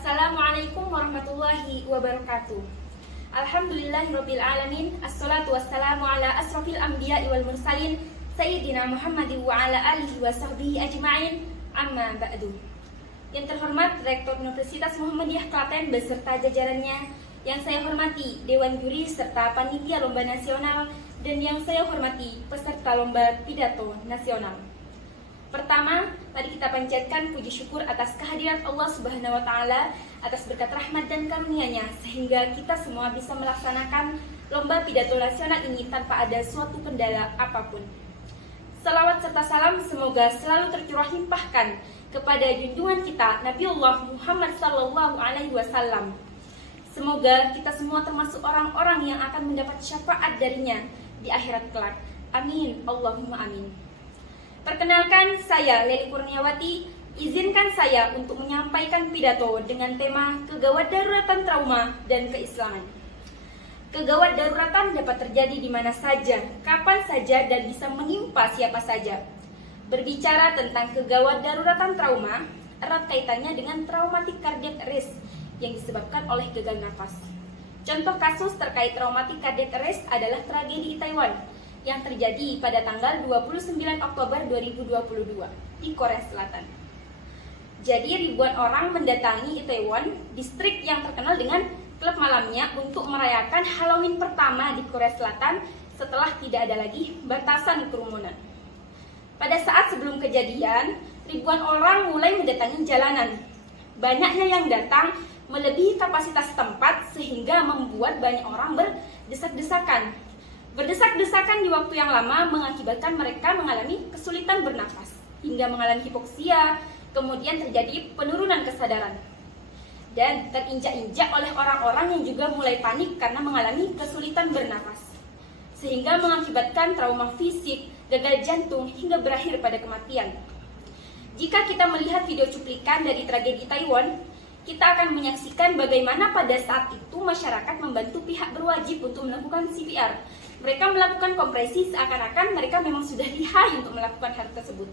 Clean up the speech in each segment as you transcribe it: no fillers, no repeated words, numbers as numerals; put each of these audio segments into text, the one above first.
Assalamualaikum warahmatullahi wabarakatuh. Alhamdulillahirabbil alamin. Assalatu wassalamu ala asrofil anbiya'i wal mursalin Sayyidina Muhammadin wa ala alihi wa sahbihi ajma'in. Amma ba'du. Yang terhormat Rektor Universitas Muhammadiyah Klaten beserta jajarannya, yang saya hormati Dewan Juri serta Panitia Lomba Nasional, dan yang saya hormati peserta Lomba Pidato Nasional. Pertama, mari kita panjatkan puji syukur atas kehadiran Allah Subhanahu wa Ta'ala, atas berkat rahmat dan karunia-Nya, sehingga kita semua bisa melaksanakan Lomba Pidato Nasional ini tanpa ada suatu kendala apapun. Salawat serta salam semoga selalu tercurah limpahkan kepada junjungan kita Nabiullah Muhammad Sallallahu Alaihi Wasallam. Semoga kita semua termasuk orang-orang yang akan mendapat syafaat darinya di akhirat kelak. Amin, Allahumma amin. Perkenalkan, saya Leli Kurniawati. Izinkan saya untuk menyampaikan pidato dengan tema kegawat daruratan trauma dan keislaman. Kegawat daruratan dapat terjadi di mana saja, kapan saja, dan bisa menimpa siapa saja. Berbicara tentang kegawat daruratan trauma, erat kaitannya dengan traumatic cardiac arrest yang disebabkan oleh gagal nafas. Contoh kasus terkait traumatic cardiac arrest adalah tragedi Itaewon yang terjadi pada tanggal 29 Oktober 2022 di Korea Selatan. Jadi ribuan orang mendatangi Itaewon, distrik yang terkenal dengan klub malamnya, untuk merayakan Halloween pertama di Korea Selatan setelah tidak ada lagi batasan kerumunan. Pada saat sebelum kejadian, ribuan orang mulai mendatangi jalanan. Banyaknya yang datang melebihi kapasitas tempat sehingga membuat banyak orang berdesak-desakan. Berdesak-desakan di waktu yang lama mengakibatkan mereka mengalami kesulitan bernafas hingga mengalami hipoksia, kemudian terjadi penurunan kesadaran dan terinjak-injak oleh orang-orang yang juga mulai panik karena mengalami kesulitan bernafas, sehingga mengakibatkan trauma fisik, gagal jantung hingga berakhir pada kematian. Jika kita melihat video cuplikan dari tragedi Itaewon, kita akan menyaksikan bagaimana pada saat itu masyarakat membantu pihak berwajib untuk melakukan CPR. Mereka melakukan kompresi seakan-akan mereka memang sudah lihai untuk melakukan hal tersebut.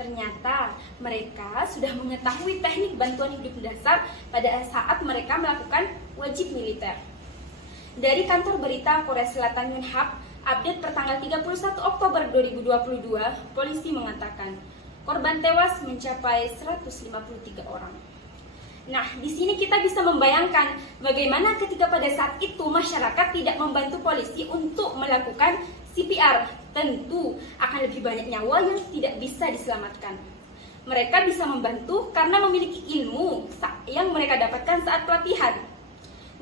Ternyata mereka sudah mengetahui teknik bantuan hidup dasar pada saat mereka melakukan wajib militer. Dari kantor berita Korea Selatan Yonhap, update pertanggal 31 Oktober 2022, polisi mengatakan korban tewas mencapai 153 orang. Nah, di sini kita bisa membayangkan bagaimana ketika pada saat itu masyarakat tidak membantu polisi untuk melakukan CPR. Tentu akan lebih banyak nyawa yang tidak bisa diselamatkan. Mereka bisa membantu karena memiliki ilmu yang mereka dapatkan saat pelatihan.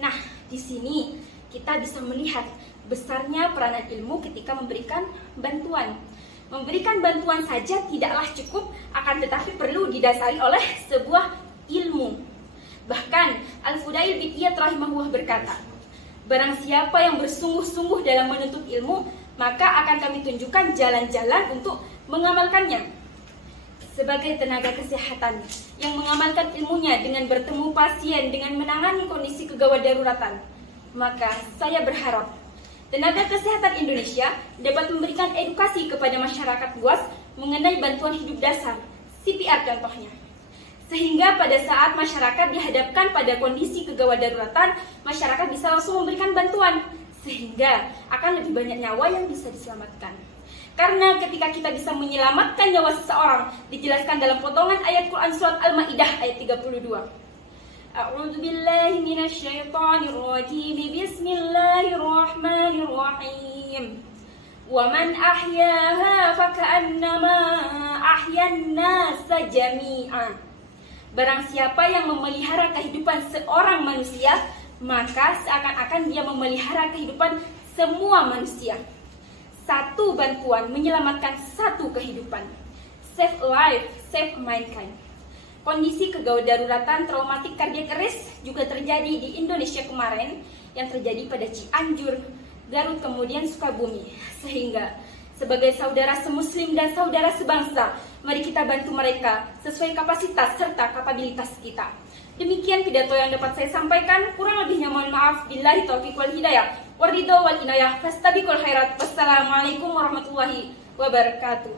Nah, di sini kita bisa melihat besarnya peranan ilmu ketika memberikan bantuan. Memberikan bantuan saja tidaklah cukup, akan tetapi perlu didasari oleh sebuah ilmu. Bahkan Al-Fudail bin Iyad rahimahullah berkata, barang siapa yang bersungguh-sungguh dalam menuntut ilmu, maka akan kami tunjukkan jalan-jalan untuk mengamalkannya. Sebagai tenaga kesehatan yang mengamalkan ilmunya dengan bertemu pasien, dengan menangani kondisi kegawat daruratan, maka saya berharap tenaga kesehatan Indonesia dapat memberikan edukasi kepada masyarakat luas mengenai bantuan hidup dasar, CPR contohnya. Sehingga pada saat masyarakat dihadapkan pada kondisi kegawat daruratan, masyarakat bisa langsung memberikan bantuan, sehingga akan lebih banyak nyawa yang bisa diselamatkan. Karena ketika kita bisa menyelamatkan nyawa seseorang, dijelaskan dalam potongan ayat Quran surat Al-Maidah ayat 32. A'udzubillahi minasyaitonirrajim. Bismillahirrahmanirrahim. Wa man ahyaha faka'annama ahyan nasa jami'a. Barang siapa yang memelihara kehidupan seorang manusia, maka seakan-akan dia memelihara kehidupan semua manusia. Satu bantuan menyelamatkan satu kehidupan. Save life, save mankind. Kondisi kegawat daruratan traumatic cardiac arrest juga terjadi di Indonesia kemarin, yang terjadi pada Cianjur, Garut, kemudian Sukabumi. Sehingga sebagai saudara semuslim dan saudara sebangsa, mari kita bantu mereka sesuai kapasitas serta kapabilitas kita. Demikian pidato yang dapat saya sampaikan. Kurang lebihnya mohon maaf. Billahi taufiq wal hidayah. Waridho wal inayah. Fastabiqul khairat. Wassalamualaikum warahmatullahi wabarakatuh.